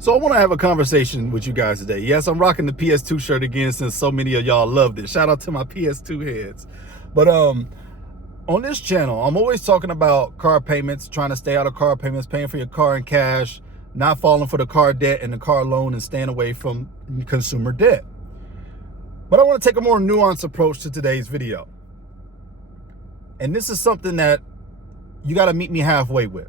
So I want to have a conversation with you guys today. Yes, I'm rocking the PS2 shirt again since so many of y'all loved it. Shout out to my PS2 heads. But on this channel, I'm always talking about car payments, trying to stay out of car payments, paying for your car in cash, not falling for the car debt and the car loan, and staying away from consumer debt. But I want to take a more nuanced approach to today's video. And this is something that you got to meet me halfway with.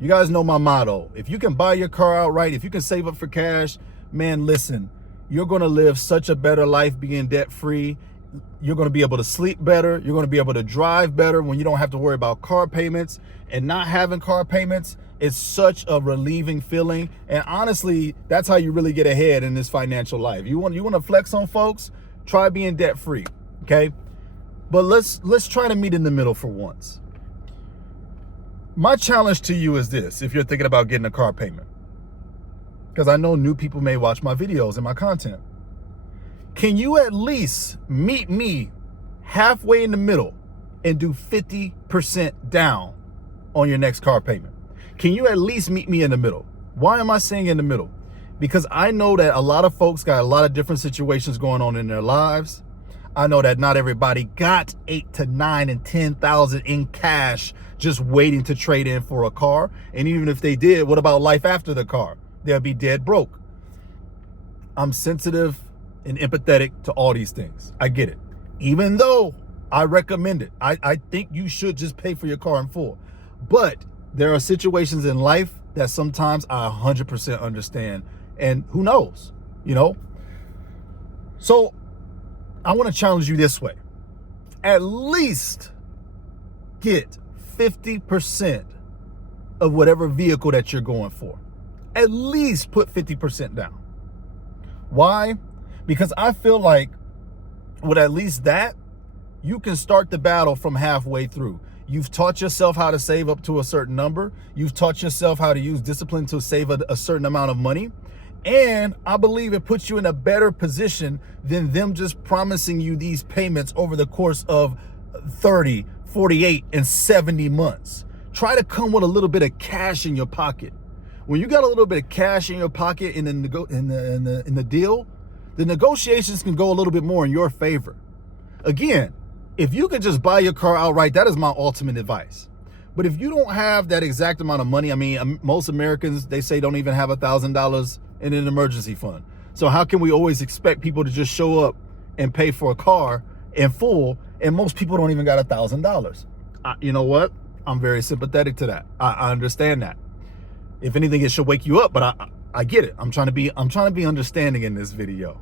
You guys know my motto. If you can buy your car outright, if you can save up for cash, man, listen, you're going to live such a better life being debt-free. You're going to be able to sleep better. You're going to be able to drive better when you don't have to worry about car payments. And not having car payments is such a relieving feeling. And honestly, that's how you really get ahead in this financial life. You want to flex on folks? Try being debt-free, okay? But let's try to meet in the middle for once. My challenge to you is this, if you're thinking about getting a car payment, because I know new people may watch my videos and my content. Can you at least meet me halfway in the middle and do 50% down on your next car payment? Can you at least meet me in the middle? Why am I saying in the middle? Because I know that a lot of folks got a lot of different situations going on in their lives. I know that not everybody got 8 to 9 and 10,000 in cash just waiting to trade in for a car. And even if they did, what about life after the car? They'll be dead broke. I'm sensitive and empathetic to all these things. I get it. Even though I recommend it. I think you should just pay for your car in full. But there are situations in life that sometimes I 100% understand. And who knows, you know? So I want to challenge you this way. At least get 50% of whatever vehicle that you're going for. At least put 50% down. Why? Because I feel like with at least that, you can start the battle from halfway through. You've taught yourself how to save up to a certain number. You've taught yourself how to use discipline to save a certain amount of money. And I believe it puts you in a better position than them just promising you these payments over the course of 30, 48, and 70 months. Try to come with a little bit of cash in your pocket. When you got a little bit of cash in your pocket in the deal, the negotiations can go a little bit more in your favor. Again, if you could just buy your car outright, that is my ultimate advice. But if you don't have that exact amount of money, I mean, most Americans, they say don't even have $1,000 in an emergency fund. So how can we always expect people to just show up and pay for a car in full? And most people don't even got $1,000. You know what? I'm very sympathetic to that. I understand that. If anything, it should wake you up, but I get it. I'm trying to be understanding in this video.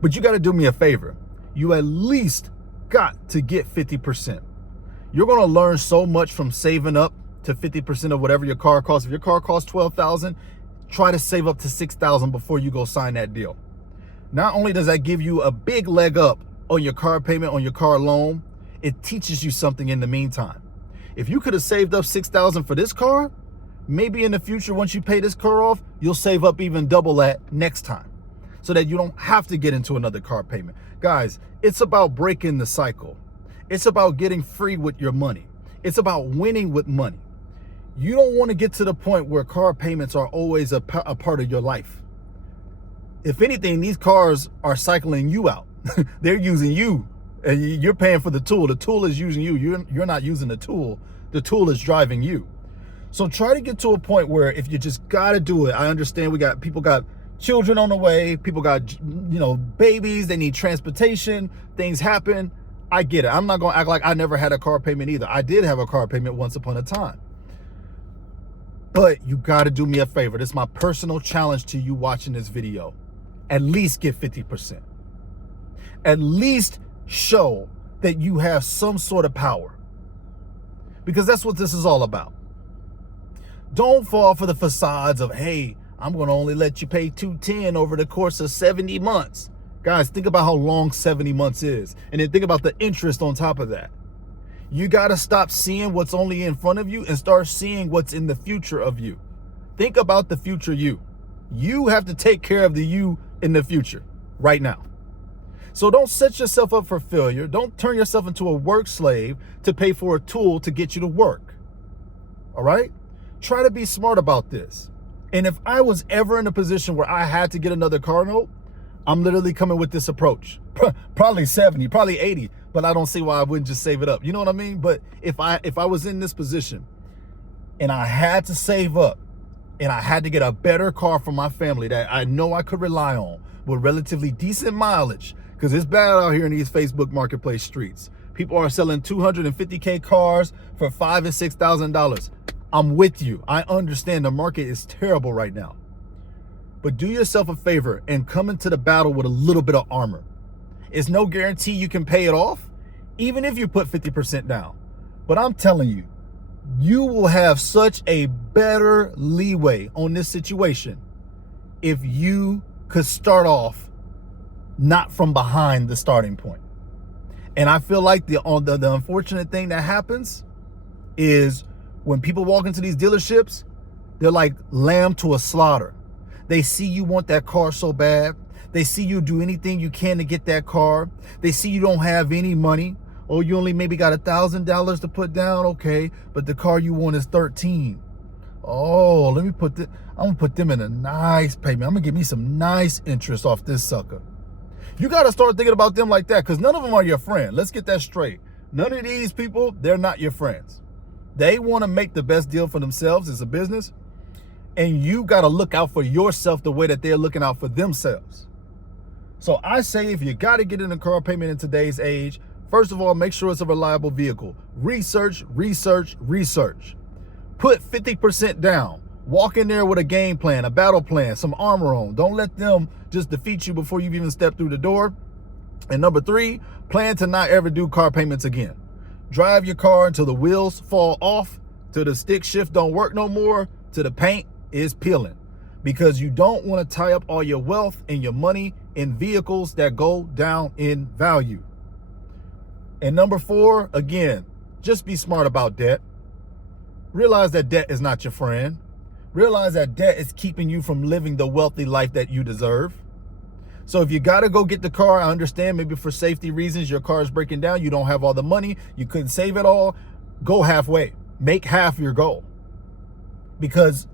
But you got to do me a favor. You at least got to get 50%. You're going to learn so much from saving up to 50% of whatever your car costs. If your car costs $12,000, try to save up to $6,000 before you go sign that deal. Not only does that give you a big leg up on your car payment, on your car loan, it teaches you something in the meantime. If you could have saved up $6,000 for this car, maybe in the future, once you pay this car off, you'll save up even double that next time so that you don't have to get into another car payment. Guys, it's about breaking the cycle. It's about getting free with your money. It's about winning with money. You don't want to get to the point where car payments are always a part of your life. If anything, these cars are cycling you out. They're using you, and you're paying for the tool. The tool is using you. You're not using the tool. The tool is driving you. So try to get to a point where if you just got to do it. I understand people got children on the way. People got, babies. They need transportation. Things happen. I get it. I'm not going to act like I never had a car payment either. I did have a car payment once upon a time. But you got to do me a favor. This is my personal challenge to you watching this video. At least get 50%. At least show that you have some sort of power. Because that's what this is all about. Don't fall for the facades of, hey, I'm going to only let you pay $210 over the course of 70 months. Guys, think about how long 70 months is. And then think about the interest on top of that. You got to stop seeing what's only in front of you and start seeing what's in the future of you. Think about the future you. You have to take care of the you in the future right now. So don't set yourself up for failure. Don't turn yourself into a work slave to pay for a tool to get you to work. All right? Try to be smart about this. And if I was ever in a position where I had to get another car note, I'm literally coming with this approach. Probably 70, probably 80, but I don't see why I wouldn't just save it up. You know what I mean? But if I was in this position and I had to save up and I had to get a better car for my family that I know I could rely on with relatively decent mileage, because it's bad out here in these Facebook marketplace streets. People are selling 250K cars for $5,000 and $6,000. I'm with you. I understand the market is terrible right now. But do yourself a favor and come into the battle with a little bit of armor. It's no guarantee you can pay it off, even if you put 50% down. But I'm telling you, you will have such a better leeway on this situation if you could start off not from behind the starting point. And I feel like the unfortunate thing that happens is when people walk into these dealerships, they're like lamb to a slaughter. They see you want that car so bad. They see you do anything you can to get that car. They see you don't have any money, or you only maybe got $1,000 to put down. Okay, but the car you want is 13. Oh, I'm gonna put them in a nice payment. I'm gonna give me some nice interest off this sucker. You gotta start thinking about them like that, because none of them are your friend. Let's get that straight. None of these people, they're not your friends. They want to make the best deal for themselves as a business, and you got to look out for yourself the way that they're looking out for themselves. So I say, if you got to get in a car payment in today's age, first of all, make sure it's a reliable vehicle. Research, research, research. Put 50% down. Walk in there with a game plan, a battle plan, some armor on. Don't let them just defeat you before you've even stepped through the door. And number 3, plan to not ever do car payments again. Drive your car until the wheels fall off, till the stick shift don't work no more, till the paint is peeling. Because you don't want to tie up all your wealth and your money in vehicles that go down in value. And number 4, again, just be smart about debt. Realize that debt is not your friend. Realize that debt is keeping you from living the wealthy life that you deserve. So if you got to go get the car, I understand maybe for safety reasons, your car is breaking down, you don't have all the money, you couldn't save it all, go halfway. Make half your goal. Because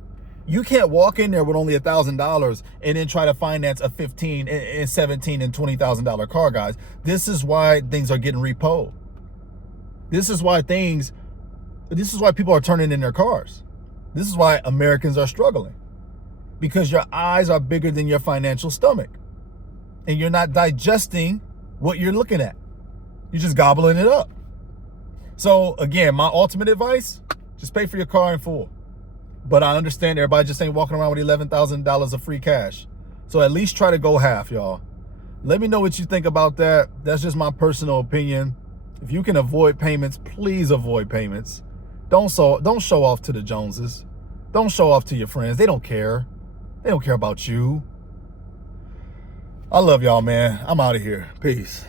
you can't walk in there with only $1,000 and then try to finance a $15,000 and $17,000 and $20,000 car, guys. This is why things are getting repoed. This is why people are turning in their cars. This is why Americans are struggling. Because your eyes are bigger than your financial stomach. And you're not digesting what you're looking at. You're just gobbling it up. So again, my ultimate advice, just pay for your car in full. But I understand everybody just ain't walking around with $11,000 of free cash. So at least try to go half, y'all. Let me know what you think about that. That's just my personal opinion. If you can avoid payments, please avoid payments. Don't show off to the Joneses. Don't show off to your friends. They don't care. They don't care about you. I love y'all, man. I'm out of here. Peace.